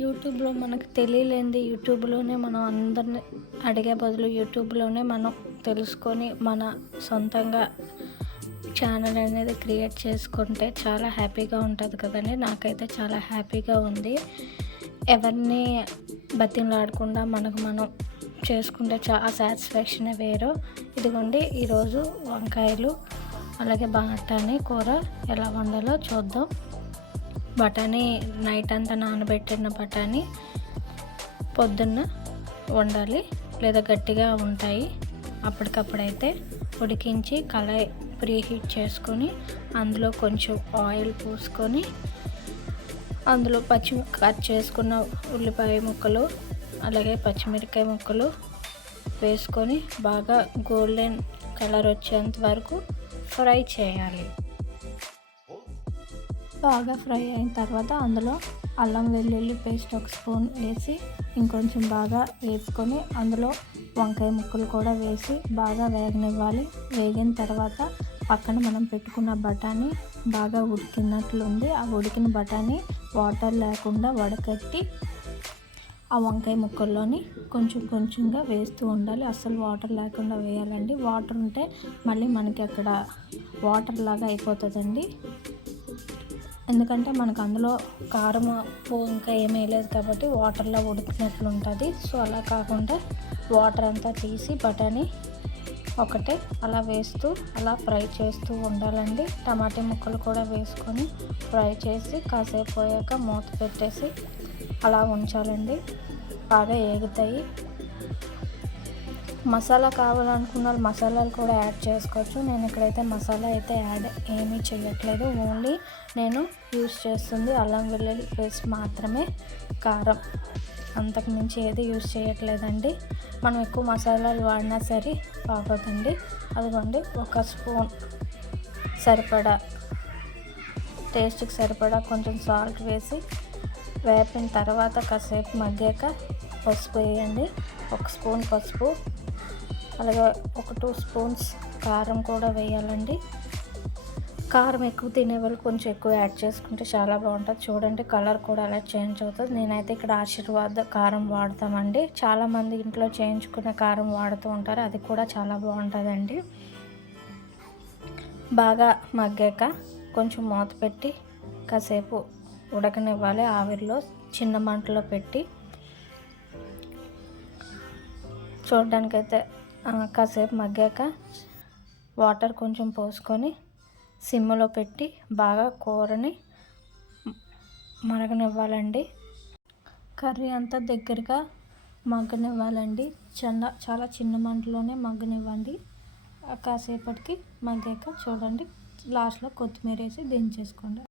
యూట్యూబ్లో మనకు తెలియలేనిది యూట్యూబ్లోనే మనం అందరిని అడిగే బదులు యూట్యూబ్లోనే మనం తెలుసుకొని మన సొంతంగా ఛానల్ అనేది క్రియేట్ చేసుకుంటే చాలా హ్యాపీగా ఉంటుంది కదండి. నాకైతే చాలా హ్యాపీగా ఉంది. ఎవరిని బతిమలాడకుండా మనకు మనం చేసుకుంటే చాలా సాటిస్ఫాక్షనే వేరు. ఇదిగోండి ఈరోజు వంకాయలు అలాగే బఠానీ కూర ఎలా వండాలో చూద్దాం. బఠానీ నైట్ అంతా నానబెట్టిన బఠానీ పొద్దున్న వండాలి, లేదా గట్టిగా ఉంటాయి. అప్పటికప్పుడైతే ఉడికించి కళాయి ప్రీహీట్ చేసుకొని అందులో కొంచెం ఆయిల్ పోసుకొని అందులో కట్ చేసుకున్న ఉల్లిపాయ ముక్కలు అలాగే పచ్చిమిరపకాయ ముక్కలు వేసుకొని బాగా గోల్డెన్ కలర్ వచ్చేంత వరకు ఫ్రై చేయాలి. బాగా ఫ్రై అయిన తర్వాత అందులో అల్లం వెల్లుల్లి పేస్ట్ ఒక స్పూన్ వేసి ఇంకొంచెం బాగా వేపుకొని అందులో వంకాయ ముక్కలు కూడా వేసి బాగా వేగనివ్వాలి. వేగిన తర్వాత పక్కన మనం పెట్టుకున్న బఠానీ బాగా ఉడికినట్లుంది. ఆ ఉడికిన బఠానీ వాటర్ లేకుండా వడకట్టి ఆ వంకాయ ముక్కల్లోని కొంచెం కొంచెంగా వేస్తూ ఉండాలి. అస్సలు వాటర్ లేకుండా వేయాలండి. వాటర్ ఉంటే మళ్ళీ మనకి అక్కడ వాటర్ లాగా అయిపోతుందండి. ఎందుకంటే మనకు అందులో కారం ఉప్పు ఇంకా ఏమీ వేయలేదు కాబట్టి వాటర్లో ఉడికినట్లు ఉంటుంది. సో అలా కాకుండా వాటర్ అంతా తీసి బఠానీ ఒకటే అలా వేస్తూ అలా ఫ్రై చేస్తూ ఉండాలండి. టమాటా ముక్కలు కూడా వేసుకొని ఫ్రై చేసి కాసేపు పోయాక మూత పెట్టేసి అలా ఉంచాలండి. బాగా ఏగుతాయి. మసాలా కావాలనుకున్న మసాలాలు కూడా యాడ్ చేసుకోవచ్చు. నేను ఇక్కడైతే మసాలా అయితే యాడ్ ఏమీ చేయట్లేదు. ఓన్లీ నేను యూస్ చేస్తుంది అల్లం వెల్లుల్లి పేస్ట్ మాత్రమే, కారం అంతకు మించి ఏది యూస్ చేయట్లేదండి. మనం ఎక్కువ మసాలాలు వాడినా సరే బాగోదండి. అదిగోండి ఒక స్పూన్ సరిపడా టేస్ట్కి సరిపడా కొంచెం సాల్ట్ వేసి వేపిన తర్వాత కాసేపు మగ్గాక పసుపు వేయండి. ఒక స్పూన్ పసుపు అలాగే ఒక 2 స్పూన్స్ కారం కూడా వేయాలండి. కారం ఎక్కువ తినేవాళ్ళు కొంచెం ఎక్కువ యాడ్ చేసుకుంటే చాలా బాగుంటుంది. చూడండి కలర్ కూడా అలా చేంజ్ అవుతుంది. నేనైతే ఇక్కడ ఆశీర్వాద కారం వాడతామండి. చాలామంది ఇంట్లో చేయించుకునే కారం వాడుతూ ఉంటారు, అది కూడా చాలా బాగుంటుందండి. బాగా మగ్గాక కొంచెం మూత పెట్టి కాసేపు ఉడకనివ్వాలి. ఆవిరిలో చిన్న మంటలో పెట్టి చూడడానికైతే కాసేపు మగ్గాక వాటర్ కొంచెం పోసుకొని సిమ్లో పెట్టి బాగా కూరని మరగనివ్వాలండి. కర్రీ అంతా దగ్గరగా మగ్గనివ్వాలండి. చాలా చిన్న మంటలోనే మగ్గనివ్వండి. కాసేపటికి మగ్గాక చూడండి లాస్ట్లో కొత్తిమీర వేసి దించేసుకోండి.